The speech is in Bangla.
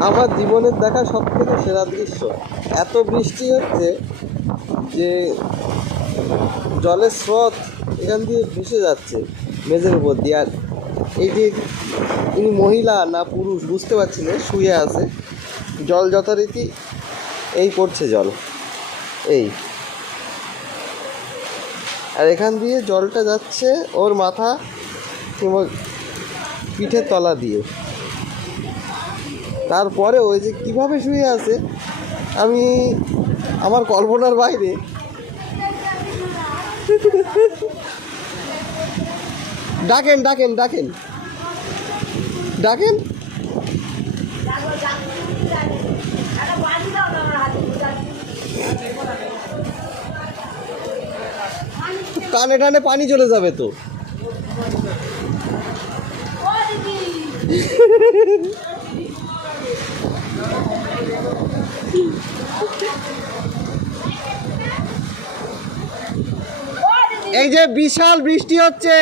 আমার জীবনের দেখা সব থেকে সেরা দৃশ্য। এত বৃষ্টি হচ্ছে যে জলের স্রোত এখান দিয়ে ভেসে যাচ্ছে মেঝের উপর দিয়ে। আর এই যে ইনি মহিলা না পুরুষ, বুঝতে পারছি না, শুয়ে আছে। জল যথারীতি এই পড়ছে জল। এই। আর এখান দিয়ে জলটা যাচ্ছে ওর মাথা কিংবা পিঠের তলা দিয়ে। তারপরে ওই যে কীভাবে শুয়ে আছে, আমি আমার কল্পনার বাইরে। ডাকেন ডাকেন ডাকেন। ডাকেন। কানে টানে পানি চলে যাবে তো। এই যে বিশাল বৃষ্টি হচ্ছে।